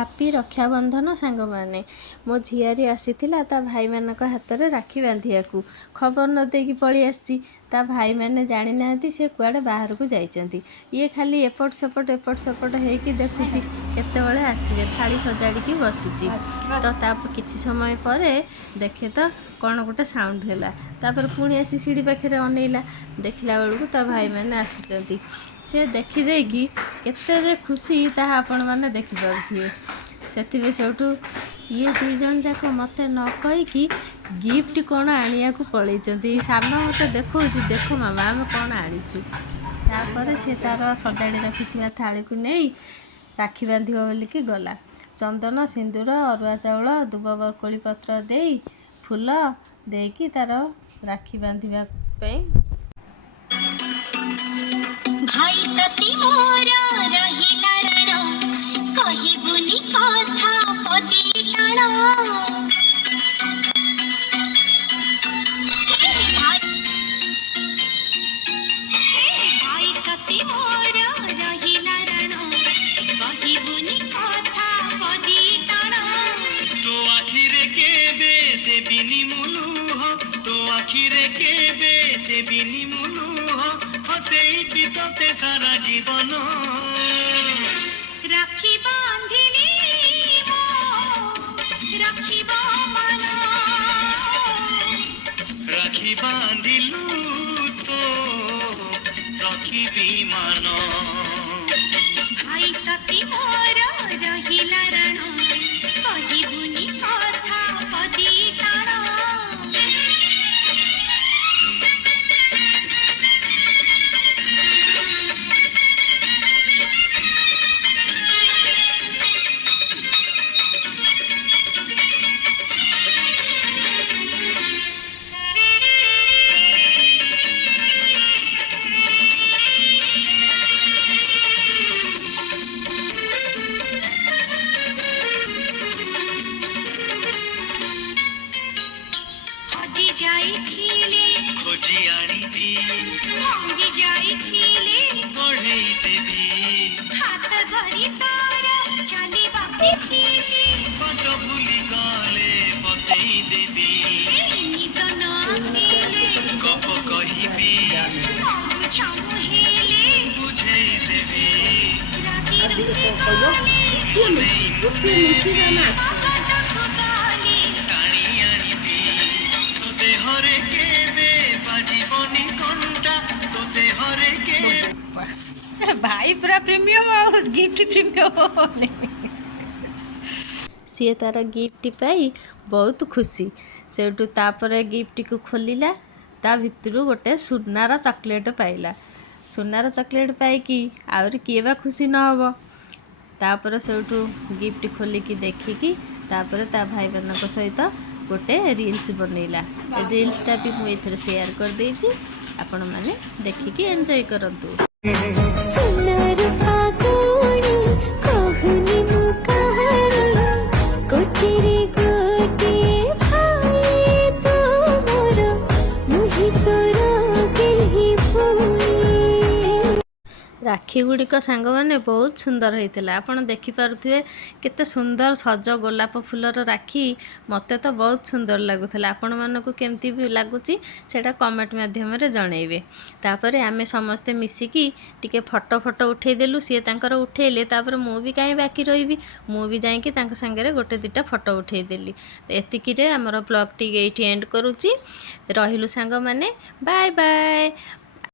Happy Rakshabandhan ସାଙ୍ଗମାନେ। ମୋ ଝିଆରୀ ଆସିଥିଲା ତା ଭାଇମାନଙ୍କ ହାତରେ ରାକ୍ଷୀ ବାନ୍ଧିବାକୁ। ଖବର ନ ଦେଇକି ପଳେଇ ଆସିଛି। ତା ଭାଇମାନେ ଜାଣିନାହାନ୍ତି ସେ କୁଆଡ଼େ ବାହାରକୁ ଯାଇଛନ୍ତି। ଇଏ ଖାଲି ଏପଟ ସେପଟ ହେଇକି ଦେଖୁଛି କେତେବେଳେ ଆସିବେ। ଥାଳି ସଜାଡ଼ିକି ବସିଛି। ତ କିଛି ସମୟ ପରେ ଦେଖେ ତ କ'ଣ ଗୋଟେ ସାଉଣ୍ଡ ହେଲା। ତାପରେ ପୁଣି ଆସି ସିଡ଼ି ପାଖରେ ଅନେଇଲା। ଦେଖିଲା ବେଳକୁ ତା ଭାଇମାନେ ଆସୁଛନ୍ତି। ସେ ଦେଖିଦେଇକି କେତେ ଯେ ଖୁସି ତାହା ଆପଣମାନେ ଦେଖିପାରୁଥିବେ। ସେଥିପାଇଁ ସେଇଠୁ ଇଏ ଦୁଇ ଜଣ ଯାକ ମୋତେ ନ କହିକି ଗିଫ୍ଟ କ'ଣ ଆଣିବାକୁ ପଳେଇଛନ୍ତି। ସାନ ମୋତେ ଦେଖାଉଛି, ଦେଖ ମାମା ଆମେ କ'ଣ ଆଣିଛୁ। ତାପରେ ସେ ତା'ର ସଜାଡ଼ି ରଖିଥିବା ଥାଳିକୁ ନେଇ ରାକ୍ଷୀ ବାନ୍ଧିବ ବୋଲିକି ଗଲା। ଚନ୍ଦନ, ସିନ୍ଦୁର, ଅରୁଆ ଚାଉଳ, ଦୁବ ବରକୋଳି ପତ୍ର ଦେଇ ଫୁଲ ଦେଇକି ତା'ର ରାକ୍ଷୀ ବାନ୍ଧିବା ପାଇଁ भाई तती मोरा रहिला रण कहिबुनी कथा पदी टाण भाई तती मोरा रहिला रण कहिबुनी कथा पदी टाण तो आखिरे केबे देबिनी मनुह तो आखिरे केबे देबिनी मनुह हसेई बितते सारा जीवन राखी बांधिली मो राखिब मन राखी बांधिलु तो रखिबी मन भाई तती मोर रहिला रण कहिबुनी कथा पदी टाण खोजी आनी मंगी जाइथिले बढ़ई देवी हाथ धरी तार चली बाकी खींची बट भूली गले बतई देवी निदन आसिले गप कहिबी मंगु छमु हेले बुझई देवी रागी रुसी गले भाई पूरा प्रीमियम और गिफ्ट प्रीमियम ସିଏ ତା'ର ଗିଫ୍ଟ ପାଇ ବହୁତ ଖୁସି। ସେଇଠୁ ତାପରେ ଗିଫ୍ଟକୁ ଖୋଲିଲା। ତା ଭିତରୁ ଗୋଟେ ସୁନାର ଚକୋଲେଟ୍ ପାଇଲା। ସୁନାର ଚକୋଲେଟ୍ ପାଇକି ଆହୁରି କିଏ ବା ଖୁସି ନ ହେବ। ତାପରେ ସେଇଠୁ ଗିଫ୍ଟ ଖୋଲିକି ଦେଖିକି ତାପରେ ତା ଭାଇମାନଙ୍କ ସହିତ ଗୋଟେ ରିଲ୍ସ ବନେଇଲା। ରିଲ୍ସଟା ବି ମୁଁ ଏଥିରେ ସେୟାର କରିଦେଇଛି। ଆପଣମାନେ ଦେଖିକି ଏନ୍ଜୟ କରନ୍ତୁ। ରାକ୍ଷୀ ଗୁଡ଼ିକ ସାଙ୍ଗମାନେ ବହୁତ ସୁନ୍ଦର ହେଇଥିଲା। ଆପଣ ଦେଖିପାରୁଥିବେ କେତେ ସୁନ୍ଦର ସଜ ଗୋଲାପ ଫୁଲର ରାକ୍ଷୀ। ମୋତେ ତ ବହୁତ ସୁନ୍ଦର ଲାଗୁଥିଲା। ଆପଣମାନଙ୍କୁ କେମିତି ବି ଲାଗୁଛି ସେଇଟା କମେଣ୍ଟ ମାଧ୍ୟମରେ ଜଣେଇବେ। ତାପରେ ଆମେ ସମସ୍ତେ ମିଶିକି ଟିକେ ଫଟୋ ଉଠେଇଦେଲୁ। ସିଏ ତାଙ୍କର ଉଠେଇଲେ। ତାପରେ ମୁଁ ବି କାହିଁ ବାକି ରହିବି, ମୁଁ ବି ଯାଇକି ତାଙ୍କ ସାଙ୍ଗରେ ଗୋଟେ ଦୁଇଟା ଫଟୋ ଉଠେଇଦେଲି। ଏତିକିରେ ଆମର ବ୍ଲଗ୍ଟି ଏଇଠି ଏଣ୍ଡ କରୁଛି। ରହିଲୁ ସାଙ୍ଗମାନେ, ବାଏ ବାଏ।